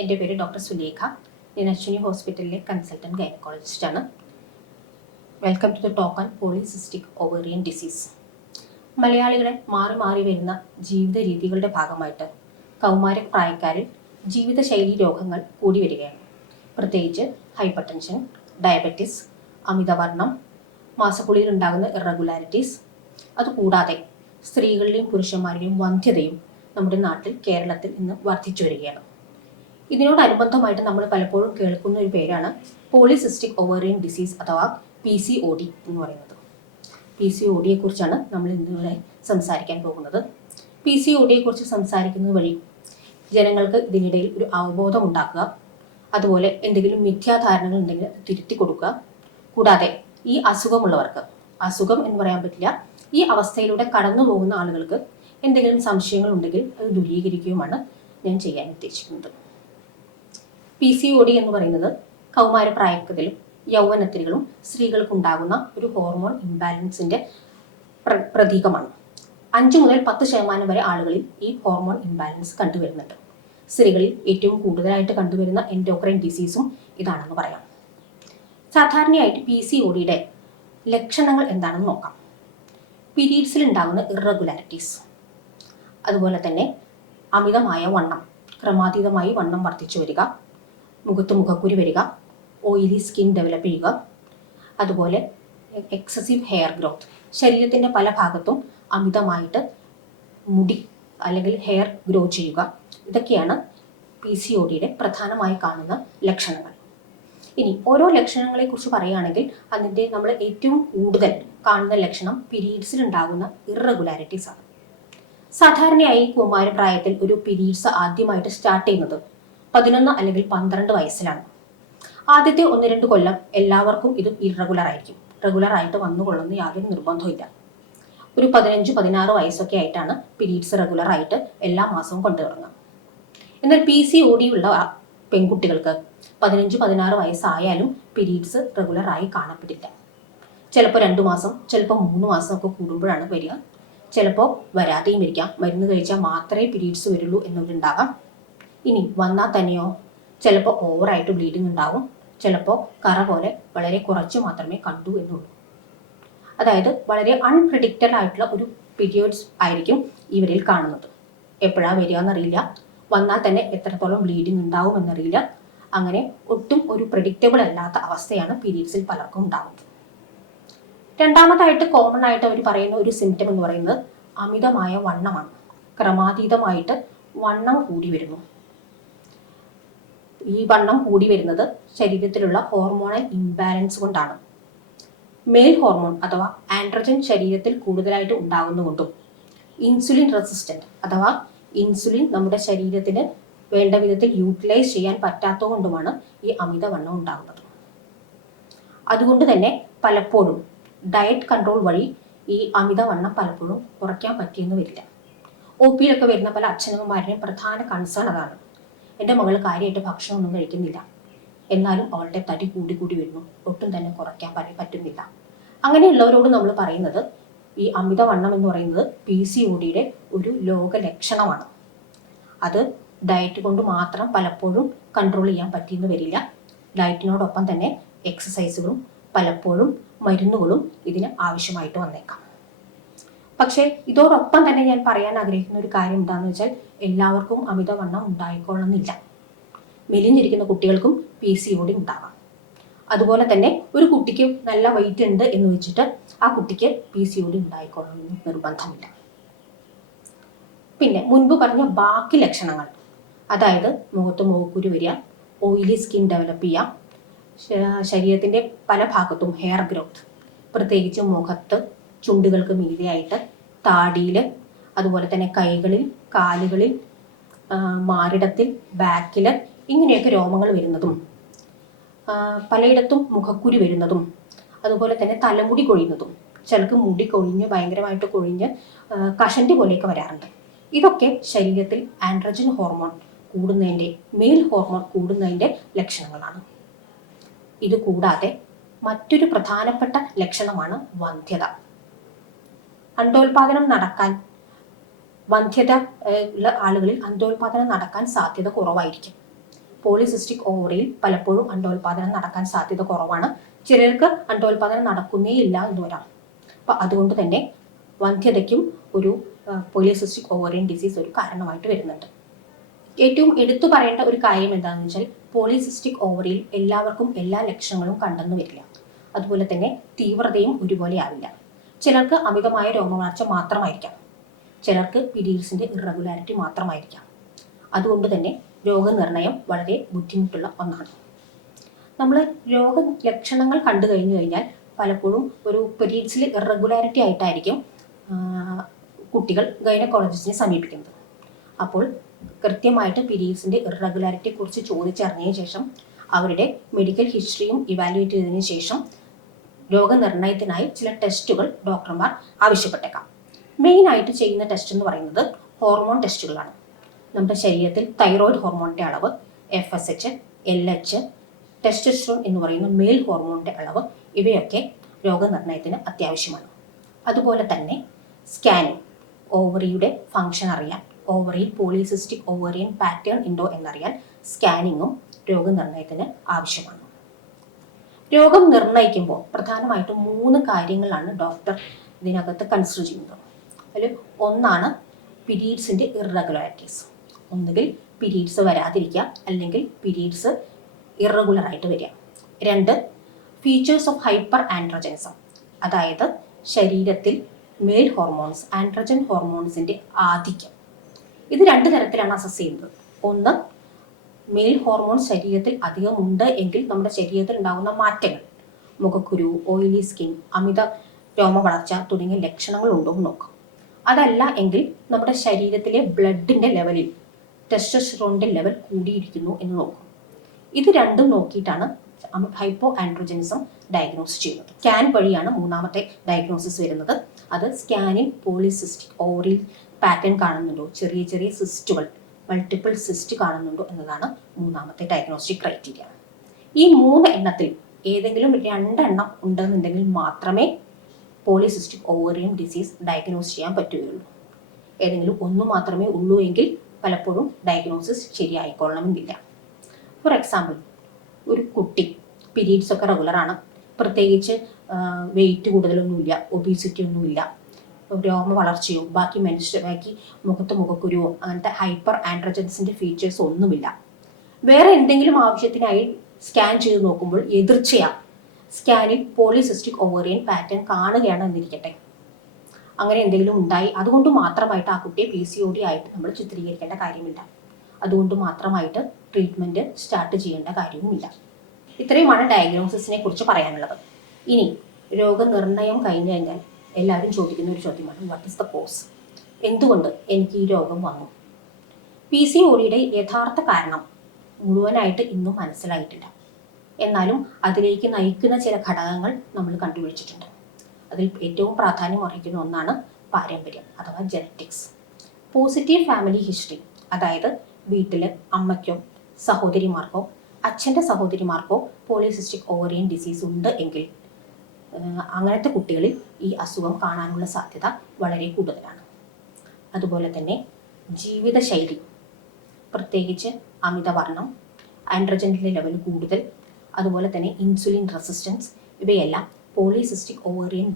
എൻ്റെ പേര് ഡോക്ടർ സുലേഖ. ഞാൻ അശ്വിനി ഹോസ്പിറ്റലിലെ കൺസൾട്ടൻറ്റ് ഗൈനക്കോളജിസ്റ്റാണ്. Welcome to the talk on polycystic ovarian disease. മലയാളികളെ മാറി മാറി വരുന്ന ജീവിത രീതികളുടെ ഭാഗമായിട്ട് കൗമാര പ്രായക്കാരിൽ ജീവിതശൈലി രോഗങ്ങൾ കൂടി വരികയാണ്. പ്രത്യേകിച്ച് ഹൈപ്പർ ടെൻഷൻ, ഡയബറ്റിസ്, അമിതവണ്ണം, മാസക്കുളിയിൽ ഉണ്ടാകുന്ന ഇറഗുലാരിറ്റീസ്. അതുകൂടാതെ സ്ത്രീകളുടെയും പുരുഷന്മാരുടെയും വന്ധ്യതയും നമ്മുടെ നാട്ടിൽ കേരളത്തിൽ ഇന്ന് വർദ്ധിച്ചു വരികയാണ്. ഇതിനോടനുബന്ധമായിട്ട് നമ്മൾ പലപ്പോഴും കേൾക്കുന്ന ഒരു പേരാണ് പോളിസിസ്റ്റിക് ഓവേറിയൻ ഡിസീസ് അഥവാ PCOD എന്ന് പറയുന്നത്. PCODയെ കുറിച്ചാണ് നമ്മൾ ഇന്നിവിടെ സംസാരിക്കാൻ പോകുന്നത്. PCODയെ കുറിച്ച് സംസാരിക്കുന്നത് വഴി ജനങ്ങൾക്ക് ഇതിനിടയിൽ ഒരു അവബോധം ഉണ്ടാക്കുക, അതുപോലെ എന്തെങ്കിലും മിഥ്യാധാരണകൾ ഉണ്ടെങ്കിൽ അത് തിരുത്തി കൊടുക്കുക. കൂടാതെ ഈ അസുഖമുള്ളവർക്ക്, അസുഖം എന്ന് പറയാൻ പറ്റില്ല, ഈ അവസ്ഥയിലൂടെ കടന്നു പോകുന്ന ആളുകൾക്ക് എന്തെങ്കിലും സംശയങ്ങൾ ഉണ്ടെങ്കിൽ അത് ദൂരീകരിക്കുകയുമാണ് ഞാൻ ചെയ്യാൻ ഉദ്ദേശിക്കുന്നത്. PCOD എന്ന് പറയുന്നത് കൗമാരപ്രായത്തിലും യൗവനത്തിലും സ്ത്രീകൾക്കുണ്ടാകുന്ന ഒരു ഹോർമോൺ ഇംബാലൻസിന്റെ പ്രതീകമാണ്. 5 മുതൽ 10% വരെ ആളുകളിൽ ഈ ഹോർമോൺ ഇംബാലൻസ് കണ്ടുവരുന്നുണ്ട്. സ്ത്രീകളിൽ ഏറ്റവും കൂടുതലായിട്ട് കണ്ടുവരുന്ന എൻഡോക്രൈൻ ഡിസീസും ഇതാണെന്ന് പറയാം. സാധാരണയായിട്ട് PCODയുടെ ലക്ഷണങ്ങൾ എന്താണെന്ന് നോക്കാം. പീരീഡ്സിൽ ഉണ്ടാകുന്ന ഇറഗുലാരിറ്റീസ്, അതുപോലെ തന്നെ അമിതമായ വണ്ണം, ക്രമാതീതമായി വണ്ണം വർദ്ധിച്ചു വരിക, മുഖത്ത് മുഖക്കുരു വരിക, ഓയിലി സ്കിൻ ഡെവലപ്പ് ചെയ്യുക, അതുപോലെ എക്സസീവ് ഹെയർ ഗ്രോത്ത്, ശരീരത്തിൻ്റെ പല ഭാഗത്തും അമിതമായിട്ട് മുടി അല്ലെങ്കിൽ ഹെയർ ഗ്രോ ചെയ്യുക. ഇതൊക്കെയാണ് PCODയുടെ പ്രധാനമായി കാണുന്ന ലക്ഷണങ്ങൾ. ഇനി ഓരോ ലക്ഷണങ്ങളെ കുറിച്ച് പറയുകയാണെങ്കിൽ അതിൻ്റെ നമ്മൾ ഏറ്റവും കൂടുതൽ കാണുന്ന ലക്ഷണം പീരീഡ്സിൽ ഉണ്ടാകുന്ന ഇറഗുലാരിറ്റീസ് ആണ്. സാധാരണയായി കൗമാരപ്രായത്തിൽ ഒരു പീരീഡ്സ് ആദ്യമായിട്ട് സ്റ്റാർട്ട് ചെയ്യുന്നത് 11 അല്ലെങ്കിൽ 12 വയസ്സിലാണ്. ആദ്യത്തെ 1-2 കൊല്ലം എല്ലാവർക്കും ഇത് ഇറഗുലർ ആയിരിക്കും. റെഗുലർ ആയിട്ട് വന്നുകൊള്ളുന്ന യാതൊരു നിർബന്ധവും. ഒരു 15-16 വയസ്സൊക്കെ ആയിട്ടാണ് പീരീഡ്സ് റെഗുലർ ആയിട്ട് എല്ലാ മാസവും കൊണ്ടുവരുന്നത്. എന്നാൽ PCOD ഉള്ള പെൺകുട്ടികൾക്ക് 15-16 വയസ്സായാലും പീരീഡ്സ് റെഗുലർ ആയി കാണപ്പെടില്ല. ചിലപ്പോൾ 2 മാസം, ചിലപ്പോൾ 3 മാസം ഒക്കെ കൂടുമ്പോഴാണ് വരിക. ചിലപ്പോൾ വരാതെയും ഇരിക്കാം, മരുന്ന് കഴിച്ചാൽ മാത്രമേ പീരീഡ്സ് വരുള്ളൂ എന്നവരുണ്ടാകാം. ഇനി വന്നാൽ തന്നെയോ ചിലപ്പോൾ ഓവറായിട്ട് ബ്ലീഡിങ് ഉണ്ടാവും, ചിലപ്പോൾ കറ പോലെ വളരെ കുറച്ച് മാത്രമേ കണ്ടു എന്നുള്ളൂ. അതായത് വളരെ അൺപ്രഡിക്റ്റഡ് ആയിട്ടുള്ള ഒരു പീരിയഡ്സ് ആയിരിക്കും ഇവരിൽ കാണുന്നത്. എപ്പോഴാണ് വരിക എന്നറിയില്ല, വന്നാൽ തന്നെ എത്രത്തോളം ബ്ലീഡിങ് ഉണ്ടാവും എന്നറിയില്ല. അങ്ങനെ ഒട്ടും ഒരു പ്രഡിക്റ്റബിൾ അല്ലാത്ത അവസ്ഥയാണ് പീരീഡ്സിൽ പലർക്കും ഉണ്ടാകുന്നത്. രണ്ടാമതായിട്ട് കോമൺ ആയിട്ട് അവർ പറയുന്ന ഒരു സിംറ്റം എന്ന് പറയുന്നത് അമിതമായ വണ്ണമാണ്. ക്രമാതീതമായിട്ട് വണ്ണം കൂടി വരുന്നു. ഈ വണ്ണം കൂടി വരുന്നത് ശരീരത്തിലുള്ള ഹോർമോണൽ ഇംബാലൻസ് കൊണ്ടാണ്. മെയിൽ ഹോർമോൺ അഥവാ ആൻഡ്രോജൻ ശരീരത്തിൽ കൂടുതലായിട്ട് ഉണ്ടാകുന്നതുകൊണ്ടും ഇൻസുലിൻ റെസിസ്റ്റന്റ് അഥവാ ഇൻസുലിൻ നമ്മുടെ ശരീരത്തിന് വേണ്ട വിധത്തിൽ യൂട്ടിലൈസ് ചെയ്യാൻ പറ്റാത്തതുകൊണ്ടുമാണ് ഈ അമിതവണ്ണം ഉണ്ടാകുന്നത്. അതുകൊണ്ട് തന്നെ പലപ്പോഴും ഡയറ്റ് കൺട്രോൾ വഴി ഈ അമിതവണ്ണം പലപ്പോഴും കുറയ്ക്കാൻ പറ്റിയെന്ന് വരില്ല. OP യിലൊക്കെ വരുന്ന പല അച്ഛനമ്മമാരുടെയും പ്രധാന കൺസേൺ അതാണ്. എൻ്റെ മകൾ കാര്യമായിട്ട് ഭക്ഷണമൊന്നും കഴിക്കുന്നില്ല, എന്നാലും അവളുടെ തടി കൂടി വരുന്നു, ഒട്ടും തന്നെ കുറയ്ക്കാൻ പറ്റുന്നില്ല. അങ്ങനെയുള്ളവരോട് നമ്മൾ പറയുന്നത് ഈ അമിതവണ്ണം എന്ന് പറയുന്നത് PCODയുടെ ഒരു ലോകലക്ഷണമാണ്. അത് ഡയറ്റ് കൊണ്ട് മാത്രം പലപ്പോഴും കൺട്രോൾ ചെയ്യാൻ പറ്റിയെന്ന് വരില്ല. ഡയറ്റിനോടൊപ്പം തന്നെ എക്സസൈസുകളും പലപ്പോഴും മരുന്നുകളും ഇതിന് ആവശ്യമായിട്ട് വന്നേക്കാം. പക്ഷേ ഇതോടൊപ്പം തന്നെ ഞാൻ പറയാൻ ആഗ്രഹിക്കുന്ന ഒരു കാര്യം എന്താണെന്ന് വെച്ചാൽ എല്ലാവർക്കും അമിതവണ്ണം ഉണ്ടായിക്കൊള്ളുന്നില്ല. മെലിഞ്ഞിരിക്കുന്ന കുട്ടികൾക്കും PCOD ഉണ്ടാകാം. അതുപോലെ തന്നെ ഒരു കുട്ടിക്ക് നല്ല വെയിറ്റ് ഉണ്ട് എന്ന് വെച്ചിട്ട് ആ കുട്ടിക്ക് PCOD ഉണ്ടായിക്കൊള്ളണമെന്ന് നിർബന്ധമില്ല. പിന്നെ മുൻപ് പറഞ്ഞ ബാക്കി ലക്ഷണങ്ങൾ, അതായത് മുഖത്ത് മുഖക്കുരു വരിക, ഓയിലി സ്കിൻ ഡെവലപ്പ് ചെയ്യുക, ശരീരത്തിൻ്റെ പല ഭാഗത്തും ഹെയർ ഗ്രോത്ത്, പ്രത്യേകിച്ച് മുഖത്ത്, ചുണ്ടുകൾക്ക് മീതെയായിട്ട്, താടിയിൽ, അതുപോലെ തന്നെ കൈകളിൽ, കാലുകളിൽ, മാറിടത്തിൽ, ബാക്കിൽ ഇങ്ങനെയൊക്കെ രോമങ്ങൾ വരുന്നതും, പലയിടത്തും മുഖക്കുരു വരുന്നതും, അതുപോലെ തന്നെ തലമുടി കൊഴിയുന്നതും, ചിലർക്ക് മുടി കൊഴിഞ്ഞ് ഭയങ്കരമായിട്ട് കൊഴിഞ്ഞ് കഷണ്ടി പോലെയൊക്കെ വരാറുണ്ട്. ഇതൊക്കെ ശരീരത്തിൽ ആൻഡ്രോജൻ ഹോർമോൺ കൂടുന്നതിൻ്റെ, മെയിൽ ഹോർമോൺ കൂടുന്നതിൻ്റെ ലക്ഷണങ്ങളാണ്. ഇത് കൂടാതെ മറ്റൊരു പ്രധാനപ്പെട്ട ലക്ഷണമാണ് വന്ധ്യത. അണ്ടോൽപാദനം നടക്കാൻ വന്ധ്യത ഉള്ള ആളുകളിൽ അണ്ടോൽപാദനം നടക്കാൻ സാധ്യത കുറവായിരിക്കും. പോളിസിസ്റ്റിക് ഓവറിയിൽ പലപ്പോഴും അണ്ടോൽപാദനം നടക്കാൻ സാധ്യത കുറവാണ്. ചിലർക്ക് അണ്ടോൽപാദനം നടക്കുന്നേ ഇല്ല എന്ന് വരാം. അപ്പം അതുകൊണ്ട് തന്നെ വന്ധ്യതയ്ക്കും ഒരു പോളിസിസ്റ്റിക് ഓവറിയൻ ഡിസീസ് ഒരു കാരണമായിട്ട് വരുന്നുണ്ട്. ഏറ്റവും എടുത്തു പറയേണ്ട ഒരു കാര്യം എന്താണെന്ന് വെച്ചാൽ പോളിസിസ്റ്റിക് ഓവറിയിൽ എല്ലാവർക്കും എല്ലാ ലക്ഷണങ്ങളും കണ്ടെന്ന് വരില്ല. അതുപോലെ തന്നെ തീവ്രതയും ഒരുപോലെ ആവില്ല. ചിലർക്ക് അമിതമായ രോമവളർച്ച മാത്രമായിരിക്കാം, ചിലർക്ക് പീരീഡ്സിന്റെ ഇറഗുലാരിറ്റി മാത്രമായിരിക്കാം. അതുകൊണ്ട് തന്നെ രോഗനിർണയം വളരെ ബുദ്ധിമുട്ടുള്ള ഒന്നാണ്. നമ്മൾ രോഗലക്ഷണങ്ങൾ കണ്ടു കഴിഞ്ഞാൽ പലപ്പോഴും ഒരു പീരീഡ്സിൽ ഇറഗുലാരിറ്റി ആയിട്ടായിരിക്കും കുട്ടികൾ ഗൈനക്കോളജിസ്റ്റിനെ സമീപിക്കുന്നത്. അപ്പോൾ കൃത്യമായിട്ട് പീരീഡ്സിന്റെ ഇറഗുലാരിറ്റിയെ കുറിച്ച് ചോദിച്ചറിഞ്ഞതിന് ശേഷം അവരുടെ മെഡിക്കൽ ഹിസ്റ്ററിയും ഇവാലുവേറ്റ് ചെയ്തതിനു ശേഷം രോഗനിർണയത്തിനായി ചില ടെസ്റ്റുകൾ ഡോക്ടർമാർ ആവശ്യപ്പെട്ടേക്കാം. മെയിനായിട്ട് ചെയ്യുന്ന ടെസ്റ്റ് എന്ന് പറയുന്നത് ഹോർമോൺ ടെസ്റ്റുകളാണ്. നമ്മുടെ ശരീരത്തിൽ തൈറോയ്ഡ് ഹോർമോണിൻ്റെ അളവ്, FSH, LH, ടെസ്റ്റോസ്റ്ററോൺ എന്ന് പറയുന്ന മെയിൽ ഹോർമോണിൻ്റെ അളവ്, ഇവയൊക്കെ രോഗനിർണയത്തിന് അത്യാവശ്യമാണ്. അതുപോലെ തന്നെ സ്കാനിങ്, ഓവറിയുടെ ഫംഗ്ഷൻ അറിയാൻ, ഓവറിയിൽ പോളിസിസ്റ്റിക് ഓവറിയൻ പാറ്റേൺ ഉണ്ടോ എന്നറിയാൻ സ്കാനിങ്ങും രോഗനിർണയത്തിന് ആവശ്യമാണ്. രോഗം നിർണ്ണയിക്കുമ്പോൾ പ്രധാനമായിട്ടും 3 കാര്യങ്ങളാണ് ഡോക്ടർ ഇതിനകത്ത് കൺസിഡർ ചെയ്യുന്നത്. അതിൽ ഒന്നാണ് പീരീഡ്സിൻ്റെ ഇറഗുലാരിറ്റീസ്. ഒന്നുകിൽ പീരീഡ്സ് വരാതിരിക്കുക, അല്ലെങ്കിൽ പീരീഡ്സ് ഇറഗുലറായിട്ട് വരിക. 2, ഫീച്ചേഴ്സ് ഓഫ് ഹൈപ്പർ ആൻഡ്രോജനിസം, അതായത് ശരീരത്തിൽ മെയിൽ ഹോർമോൺസ്, ആൻഡ്രോജൻ ഹോർമോൺസിൻ്റെ ആധിക്യം. ഇത് 2 തരത്തിലാണ് അസസ് ചെയ്യുന്നത്. ഒന്ന്, മെയിൽ ഹോർമോൺ ശരീരത്തിൽ അധികമുണ്ട് എങ്കിൽ നമ്മുടെ ശരീരത്തിൽ ഉണ്ടാകുന്ന മാറ്റങ്ങൾ, മുഖക്കുരു, ഓയിലി സ്കിൻ, അമിത രോമവളർച്ച തുടങ്ങിയ ലക്ഷണങ്ങൾ ഉണ്ടോ എന്ന് നോക്കും. അതല്ല എങ്കിൽ നമ്മുടെ ശരീരത്തിലെ ബ്ലഡിൻ്റെ ലെവലിൽ ടെസ്റ്റോസ്റ്ററോണിൻ്റെ ലെവൽ കൂടിയിരിക്കുന്നു എന്ന് നോക്കും. ഇത് രണ്ടും നോക്കിയിട്ടാണ് ഹൈപ്പോ ആൻഡ്രോജനിസം ഡയഗ്നോസ് ചെയ്യുന്നത്. സ്കാൻ വഴിയാണ് 3ാമത്തെ ഡയഗ്നോസിസ് വരുന്നത്. അത് സ്കാനിൽ പോളിസിസ്റ്റിക് ഓവറിൽ പാറ്റേൺ കാണുന്നുണ്ടോ, ചെറിയ ചെറിയ സിസ്റ്റുകൾ, മൾട്ടിപ്പിൾ സിസ്റ്റ് കാണുന്നുണ്ടോ എന്നതാണ് 3ാമത്തെ ഡയഗ്നോസ്റ്റിക് ക്രൈറ്റീരിയ. ഈ 3 എണ്ണത്തിൽ ഏതെങ്കിലും 2 എണ്ണം ഉണ്ടെന്നുണ്ടെങ്കിൽ മാത്രമേ പോളിസിസ്റ്റിക് ഓവറിയൻ ഡിസീസ് ഡയഗ്നോസ് ചെയ്യാൻ പറ്റുകയുള്ളൂ. ഏതെങ്കിലും ഒന്ന് മാത്രമേ ഉള്ളൂ എങ്കിൽ പലപ്പോഴും ഡയഗ്നോസിസ് ശരിയായിക്കൊള്ളണമെന്നില്ല. ഫോർ എക്സാമ്പിൾ, ഒരു കുട്ടി പീരീഡ്സ് ഒക്കെ റെഗുലറാണ്, പ്രത്യേകിച്ച് വെയിറ്റ് കൂടുതലൊന്നുമില്ല, ഒബീസിറ്റി ഒന്നുമില്ല, രോമ വളർച്ചയോ ബാക്കി മുഖത്ത് മുഖക്കുരുവോ അങ്ങനത്തെ ഹൈപ്പർ ആൻഡ്രോജൻസിൻ്റെ ഫീച്ചേഴ്സ് ഒന്നുമില്ല. വേറെ എന്തെങ്കിലും ആവശ്യത്തിനായി സ്കാൻ ചെയ്ത് നോക്കുമ്പോൾ എതിർച്ചയാണ് സ്കാനിൽ പോളിസിസ്റ്റിക് ഓവറിയൻ പാറ്റേൺ കാണുകയാണ് എന്നിരിക്കട്ടെ. അങ്ങനെ എന്തെങ്കിലും ഉണ്ടായി, അതുകൊണ്ട് മാത്രമായിട്ട് ആ കുട്ടിയെ PCOD ആയിട്ട് നമ്മൾ ചിത്രീകരിക്കേണ്ട കാര്യമില്ല. അതുകൊണ്ട് മാത്രമായിട്ട് ട്രീറ്റ്മെൻറ്റ് സ്റ്റാർട്ട് ചെയ്യേണ്ട കാര്യവുമില്ല. ഇത്രയുമാണ് ഡയഗ്നോസിസിനെ കുറിച്ച് പറയാനുള്ളത്. ഇനി രോഗനിർണയം കഴിഞ്ഞു കഴിഞ്ഞാൽ എല്ലാവരും ചോദിക്കുന്ന ഒരു ചോദ്യമാണ്, വാട്ട് ഈസ് ദ കോസ്? എന്തുകൊണ്ട് എനിക്ക് ഈ രോഗം വന്നു? PCODയുടെ യഥാർത്ഥ കാരണം മുഴുവനായിട്ട് ഇന്നും മനസ്സിലായിട്ടില്ല. എന്നാലും അതിലേക്ക് നയിക്കുന്ന ചില ഘടകങ്ങൾ നമ്മൾ കണ്ടുപിടിച്ചിട്ടുണ്ട്. അതിൽ ഏറ്റവും പ്രാധാന്യം അർഹിക്കുന്ന ഒന്നാണ് പാരമ്പര്യം അഥവാ ജെനറ്റിക്സ്. പോസിറ്റീവ് ഫാമിലി ഹിസ്റ്ററി, അതായത് വീട്ടിൽ അമ്മയ്ക്കോ സഹോദരിമാർക്കോ അച്ഛൻ്റെ സഹോദരിമാർക്കോ പോളിസിസ്റ്റിക് ഓവറിയൻ ഡിസീസ് ഉണ്ട് എങ്കിൽ അങ്ങനത്തെ കുട്ടികളിൽ ഈ അസുഖം കാണാനുള്ള സാധ്യത വളരെ കൂടുതലാണ്. അതുപോലെ തന്നെ ജീവിതശൈലി, പ്രത്യേകിച്ച് അമിതവർണ്ണം, ആൻഡ്രോജൻ്റെ ലെവൽ കൂടുതൽ, അതുപോലെ തന്നെ ഇൻസുലിൻ റെസിസ്റ്റൻസ്, ഇവയെല്ലാം പോളിസിസ്റ്റിക് ഓവറിയൻ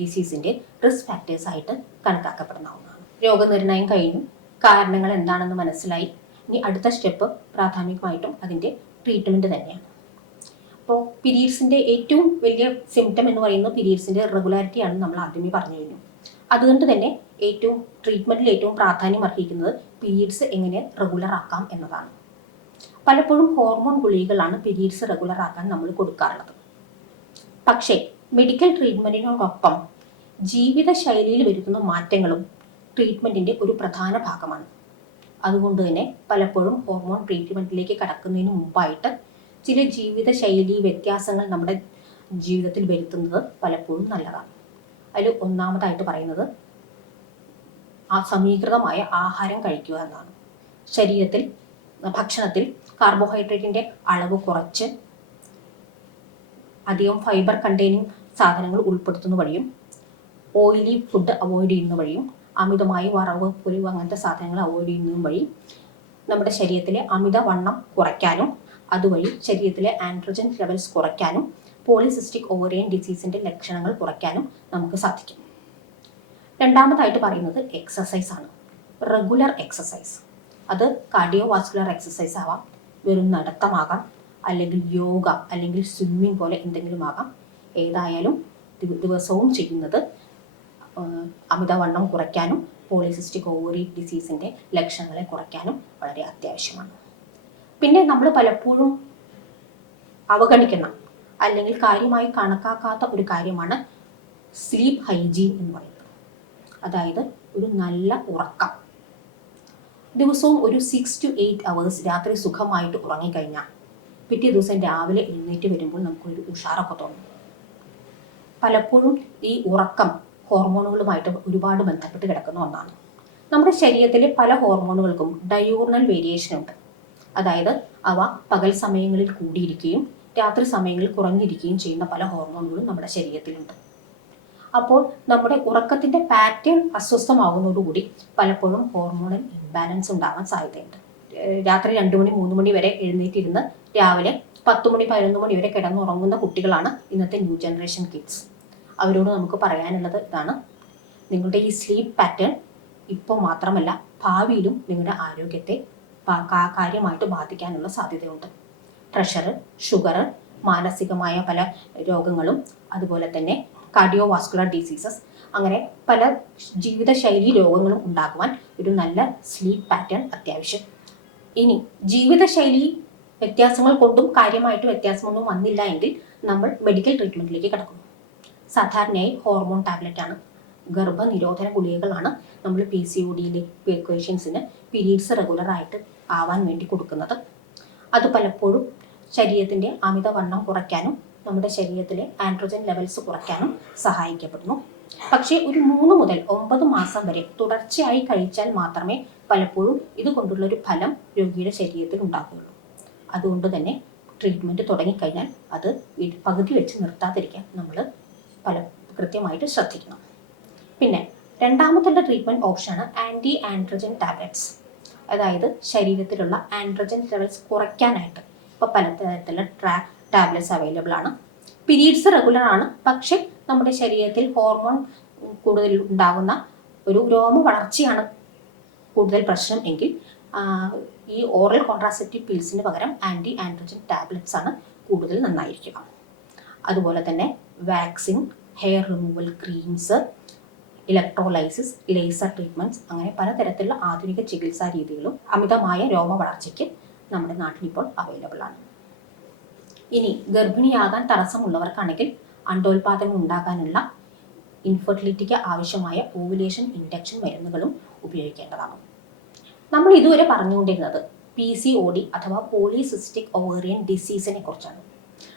ഡിസീസിൻ്റെ റിസ്ക് ഫാക്ടേഴ്സ് ആയിട്ട് കണക്കാക്കപ്പെടുന്ന ഒന്നാണ്. രോഗനിർണയം കഴിഞ്ഞു, കാരണങ്ങൾ എന്താണെന്ന് മനസ്സിലായി. ഇനി അടുത്ത സ്റ്റെപ്പ് പ്രാഥമികമായിട്ടും അതിൻ്റെ ട്രീറ്റ്മെൻറ്റ് തന്നെയാണ്. അപ്പോൾ പീരീഡ്സിൻ്റെ ഏറ്റവും വലിയ സിംറ്റം എന്ന് പറയുന്നത് പീരീഡ്സിൻ്റെ റെഗുലാരിറ്റി ആണെന്ന് നമ്മൾ ആദ്യമേ പറഞ്ഞു കഴിഞ്ഞു. അതുകൊണ്ട് തന്നെ ട്രീറ്റ്മെൻറ്റിൽ ഏറ്റവും പ്രാധാന്യം അർഹിക്കുന്നത് പീരീഡ്സ് എങ്ങനെ റെഗുലർ ആക്കാം എന്നതാണ്. പലപ്പോഴും ഹോർമോൺ ഗുളികകളാണ് പീരീഡ്സ് റെഗുലർ ആക്കാൻ നമ്മൾ കൊടുക്കാറുള്ളത്. പക്ഷേ മെഡിക്കൽ ട്രീറ്റ്മെൻറ്റിനോടൊപ്പം ജീവിതശൈലിയിൽ വരുത്തുന്ന മാറ്റങ്ങളും ട്രീറ്റ്മെൻറ്റിൻ്റെ ഒരു പ്രധാന ഭാഗമാണ്. അതുകൊണ്ട് തന്നെ പലപ്പോഴും ഹോർമോൺ ട്രീറ്റ്മെൻറ്റിലേക്ക് കടക്കുന്നതിന് മുമ്പായിട്ട് ചില ജീവിതശൈലി വ്യത്യാസങ്ങൾ നമ്മുടെ ജീവിതത്തിൽ വരുത്തുന്നത് പലപ്പോഴും നല്ലതാണ്. അതിൽ ഒന്നാമതായിട്ട് പറയുന്നത് സമീകൃതമായ ആഹാരം കഴിക്കുക എന്നാണ്. ഭക്ഷണത്തിൽ കാർബോഹൈഡ്രേറ്റിൻ്റെ അളവ് കുറച്ച് അധികം ഫൈബർ കണ്ടെയ്നിങ് സാധനങ്ങൾ ഉൾപ്പെടുത്തുന്ന വഴിയും ഓയിലി ഫുഡ് അവോയ്ഡ് ചെയ്യുന്ന വഴിയും അമിതമായി വറവ്, പുലിവ് അങ്ങനത്തെ സാധനങ്ങൾ അവോയ്ഡ് ചെയ്യുന്നതും വഴി നമ്മുടെ ശരീരത്തിലെ അമിതവണ്ണം കുറയ്ക്കാനും അതുവഴി ശരീരത്തിലെ ആൻഡ്രോജൻ ലെവൽസ് കുറയ്ക്കാനും പോളിസിസ്റ്റിക് ഓവറിയൻ ഡിസീസിന്റെ ലക്ഷണങ്ങൾ കുറയ്ക്കാനും നമുക്ക് സാധിക്കും. രണ്ടാമതായിട്ട് പറയുന്നത് എക്സസൈസ് ആണ്. Regular exercise. അത് കാർഡിയോ വാസ്കുലർ എക്സസൈസ് ആവാം, വെറും നടത്തമാകാം, അല്ലെങ്കിൽ യോഗ അല്ലെങ്കിൽ സ്വിമ്മിങ് പോലെ എന്തെങ്കിലും ആകാം. ഏതായാലും ദിവസവും ചെയ്യുന്നത് അമിതവണ്ണം കുറയ്ക്കാനും പോളിസിസ്റ്റിക് ഓവറി ഡിസീസിന്റെ ലക്ഷണങ്ങളെ കുറയ്ക്കാനും വളരെ അത്യാവശ്യമാണ്. പിന്നെ നമ്മൾ പലപ്പോഴും അവഗണിക്കുന്ന അല്ലെങ്കിൽ കാര്യമായി കണക്കാക്കാത്ത ഒരു കാര്യമാണ് സ്ലീപ്പ് ഹൈജീൻ എന്ന് പറയുന്നത്. അതായത് ഒരു നല്ല ഉറക്കം. ദിവസവും ഒരു 6 to 8 hours രാത്രി സുഖമായിട്ട് ഉറങ്ങിക്കഴിഞ്ഞാൽ പിറ്റേ ദിവസം രാവിലെ എഴുന്നേറ്റ് വരുമ്പോൾ നമുക്കൊരു ഉഷാറൊക്കെ തോന്നും. പലപ്പോഴും ഈ ഉറക്കം ഹോർമോണുകളുമായിട്ട് ഒരുപാട് ബന്ധപ്പെട്ട് കിടക്കുന്ന ഒന്നാണ്. നമ്മുടെ ശരീരത്തിലെ പല ഹോർമോണുകൾക്കും ഡയോർണൽ വേരിയേഷൻ ഉണ്ട്. അതായത് അവ പകൽ സമയങ്ങളിൽ കൂടിയിരിക്കുകയും രാത്രി സമയങ്ങളിൽ കുറഞ്ഞിരിക്കുകയും ചെയ്യുന്ന പല ഹോർമോണുകളും നമ്മുടെ ശരീരത്തിലുണ്ട്. അപ്പോൾ നമ്മുടെ ഉറക്കത്തിന്റെ പാറ്റേൺ അസ്വസ്ഥമാകുന്നതോടുകൂടി പലപ്പോഴും ഹോർമോണൽ ഇംബാലൻസ് ഉണ്ടാവാൻ സാധ്യതയുണ്ട്. രാത്രി 2 മണി 3 മണി വരെ എഴുന്നേറ്റിരുന്ന് രാവിലെ 10 മണി 11 മണി വരെ കിടന്നുറങ്ങുന്ന കുട്ടികളാണ് ഇന്നത്തെ ന്യൂ ജനറേഷൻ കിഡ്സ്. അവരോട് നമുക്ക് പറയാനുള്ളത് ഇതാണ്: നിങ്ങളുടെ ഈ സ്ലീപ്പ് പാറ്റേൺ ഇപ്പോൾ മാത്രമല്ല ഭാവിയിലും നിങ്ങളുടെ ആരോഗ്യത്തെ കാര്യമായിട്ട് ബാധിക്കാനുള്ള സാധ്യതയുണ്ട്. പ്രഷർ, ഷുഗർ, മാനസികമായ പല രോഗങ്ങളും അതുപോലെ തന്നെ കാർഡിയോ വാസ്കുലർ ഡിസീസസ്, അങ്ങനെ പല ജീവിതശൈലി രോഗങ്ങളും ഉണ്ടാകുവാൻ ഒരു നല്ല സ്ലീപ്പ് പാറ്റേൺ അത്യാവശ്യം. ഇനി ജീവിതശൈലി വ്യത്യാസങ്ങൾ കൊണ്ടും കാര്യമായിട്ട് വ്യത്യാസമൊന്നും വന്നില്ല എങ്കിൽ നമ്മൾ മെഡിക്കൽ ട്രീറ്റ്മെന്റിലേക്ക് കിടക്കുന്നു. സാധാരണയായി ഹോർമോൺ ടാബ്ലറ്റ് ആണ്, ഗർഭനിരോധന ഗുളികകളാണ് നമ്മൾ PCODയിലെ പേഷ്യൻസിന് പീരീഡ്സ് റെഗുലർ ആയിട്ട് ആവാൻ വേണ്ടി കൊടുക്കുന്നത്. അത് പലപ്പോഴും ശരീരത്തിന്റെ അമിതവണ്ണം കുറയ്ക്കാനും നമ്മുടെ ശരീരത്തിലെ ആൻഡ്രോജൻ ലെവൽസ് കുറയ്ക്കാനും സഹായിക്കപ്പെടുന്നു. പക്ഷേ ഒരു 3 മുതൽ 9 മാസം വരെ തുടർച്ചയായി കഴിച്ചാൽ മാത്രമേ പലപ്പോഴും ഇതുകൊണ്ടുള്ള ഒരു ഫലം രോഗിയുടെ ശരീരത്തിൽ ഉണ്ടാകുകയുള്ളൂ. അതുകൊണ്ട് തന്നെ ട്രീറ്റ്മെന്റ് തുടങ്ങിക്കഴിഞ്ഞാൽ അത് പകുതി വെച്ച് നിർത്താതിരിക്കാൻ നമ്മൾ കൃത്യമായിട്ട് ശ്രദ്ധിക്കണം. പിന്നെ രണ്ടാമത്തെ ട്രീറ്റ്മെന്റ് ഓപ്ഷനാണ് ആന്റി ആൻഡ്രോജൻ ടാബ്ലറ്റ്സ്. അതായത് ശരീരത്തിലുള്ള ആൻഡ്രോജൻ ലെവൽസ് കുറയ്ക്കാനായിട്ട് ഇപ്പോൾ പലതരത്തിലുള്ള ടാബ്ലറ്റ്സ് അവൈലബിൾ ആണ്. പീരീഡ്സ് റെഗുലർ ആണ്, പക്ഷെ നമ്മുടെ ശരീരത്തിൽ ഹോർമോൺ കൂടുതൽ ഉണ്ടാകുന്ന ഒരു രോമ വളർച്ചയാണ് കൂടുതൽ പ്രശ്നം എങ്കിൽ ഈ ഓറൽ കോൺട്രാസെപ്റ്റീവ് പിൽസിന് പകരം ആന്റി ആൻഡ്രോജൻ ടാബ്ലറ്റ്സ് ആണ് കൂടുതൽ നന്നായിരിക്കുക. അതുപോലെ തന്നെ vaccine, hair removal creams, electrolysis, laser treatments, അങ്ങനെ പലതരത്തിലുള്ള ആധുനിക ചികിത്സാ രീതികളും അമിതമായ രോമ വളർച്ചയ്ക്ക് നമ്മുടെ നാട്ടിൽ ഇപ്പോൾ അവൈലബിൾ ആണ്. ഇനി ഗർഭിണിയാകാൻ തടസ്സമുള്ളവർക്കാണെങ്കിൽ അണ്ടോൽപാദനം ഉണ്ടാകാനുള്ള ഇൻഫെർട്ടിലിറ്റിക്ക് ആവശ്യമായ ഓവുലേഷൻ ഇൻഡക്ഷൻ മരുന്നുകളും ഉപയോഗിക്കേണ്ടതാണ്. നമ്മൾ ഇതുവരെ പറഞ്ഞുകൊണ്ടിരുന്നത് PCOD അഥവാ പോളിസിസ്റ്റിക് ഓവേറിയൻ ഡിസീസിനെ കുറിച്ചാണ്.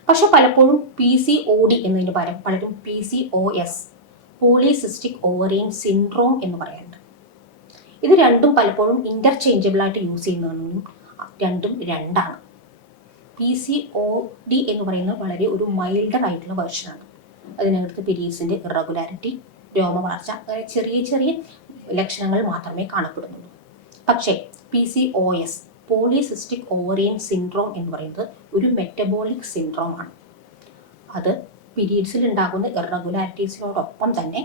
പക്ഷെ പലപ്പോഴും PCOD എന്നതിന് പകരം പലരും PCOS, പോളിസിസ്റ്റിക് ഓവറിയൻ സിൻഡ്രോം എന്ന് പറയാറുണ്ട്. ഇത് രണ്ടും പലപ്പോഴും ഇന്റർചേഞ്ചബിൾ ആയിട്ട് യൂസ് ചെയ്യുന്നതും രണ്ടും രണ്ടാണ്. PCOD എന്ന് പറയുന്നത് വളരെ ഒരു മൈൽഡർ ആയിട്ടുള്ള വെർഷനാണ്. അതിനകത്ത് പീരീഡ്സിന്റെ ഇറഗുലാരിറ്റി, രോമ വളർച്ച, അങ്ങനെ ചെറിയ ചെറിയ ലക്ഷണങ്ങൾ മാത്രമേ കാണപ്പെടുന്നുള്ളൂ. പക്ഷേ PCOS, പോളിസിസ്റ്റിക് ഓവറിയൻ സിൻഡ്രോം എന്ന് പറയുന്നത് ഒരു മെറ്റബോളിക് സിൻഡ്രോം ആണ്. അത് പീരീഡ്സിൽ ഉണ്ടാകുന്ന ഇറഗുലാരിറ്റീസിനോടൊപ്പം തന്നെ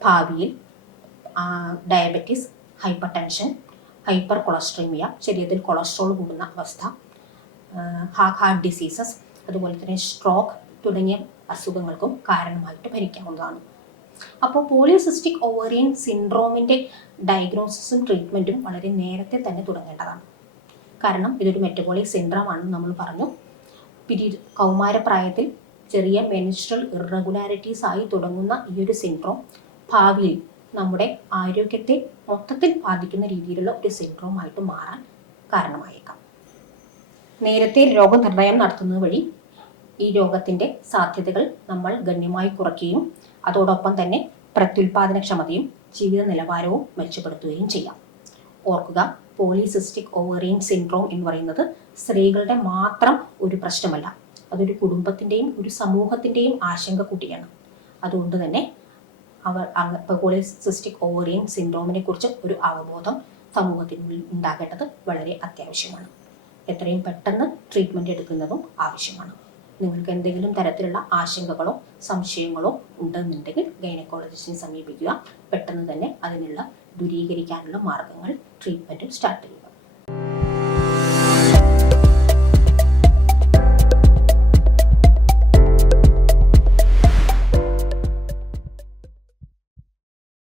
ഭാവിയിൽ ഡയബറ്റീസ്, ഹൈപ്പർ ടെൻഷൻ, ഹൈപ്പർ കൊളസ്ട്രീമിയ, ശരീരത്തിൽ കൊളസ്ട്രോൾ കൂടുന്ന അവസ്ഥ, ഹാർട്ട് ഡിസീസസ്, അതുപോലെ തന്നെ സ്ട്രോക്ക് തുടങ്ങിയ അസുഖങ്ങൾക്കും കാരണമായിട്ട് ഭരിക്കാവുന്നതാണ്. അപ്പോൾ പോളിസിസ്റ്റിക് ഓവറിയൻ സിൻഡ്രോമിൻ്റെ ഡയഗ്നോസിസും ട്രീറ്റ്മെൻറ്റും വളരെ നേരത്തെ തന്നെ തുടങ്ങേണ്ടതാണ്. കാരണം ഇതൊരു മെറ്റബോളിക് സിൻഡ്രോം ആണെന്ന് നമ്മൾ പറഞ്ഞു. കൗമാരപ്രായത്തിൽ ചെറിയ മെൻസ്ട്രൽ ഇറഗുലാരിറ്റീസ് ആയി തുടങ്ങുന്ന ഈ ഒരു സിൻഡ്രോം ഭാവിയിൽ നമ്മുടെ ആരോഗ്യത്തെ മൊത്തത്തിൽ ബാധിക്കുന്ന രീതിയിലുള്ള ഒരു സിൻഡ്രോം ആയിട്ട് മാറാൻ കാരണമായേക്കാം. നേരത്തെ രോഗനിർണയം നടത്തുന്നത് വഴി ഈ രോഗത്തിൻ്റെ സാധ്യതകൾ നമ്മൾ ഗണ്യമായി കുറയ്ക്കുകയും അതോടൊപ്പം തന്നെ പ്രത്യുൽപാദനക്ഷമതയും ജീവിത നിലവാരവും മെച്ചപ്പെടുത്തുകയും ചെയ്യാം. ഓർക്കുക, പോളിസിസ്റ്റിക് ഓവറിയൻ സിൻഡ്രോം എന്ന് പറയുന്നത് സ്ത്രീകളുടെ മാത്രം ഒരു പ്രശ്നമല്ല, അതൊരു കുടുംബത്തിൻ്റെയും ഒരു സമൂഹത്തിൻ്റെയും ആശങ്ക കൂടിയാണ്. അതുകൊണ്ട് തന്നെ പോളിസിസ്റ്റിക് ഓവറിയൻ സിൻഡ്രോമിനെ കുറിച്ച് ഒരു അവബോധം സമൂഹത്തിനുള്ളിൽ ഉണ്ടാകേണ്ടത് വളരെ അത്യാവശ്യമാണ്. എത്രയും പെട്ടെന്ന് ട്രീറ്റ്മെൻറ്റ് എടുക്കുന്നതും ആവശ്യമാണ്. നിങ്ങൾക്ക് എന്തെങ്കിലും തരത്തിലുള്ള ആശങ്കകളോ സംശയങ്ങളോ ഉണ്ടെന്നുണ്ടെങ്കിൽ ഗൈനക്കോളജിസ്റ്റിനെ സമീപിക്കുക. പെട്ടെന്ന് തന്നെ അതിനുള്ള ദൂരീകരിക്കാനുള്ള മാർഗങ്ങൾ ട്രീറ്റ്മെൻറ്റ് സ്റ്റാർട്ട് ചെയ്യും.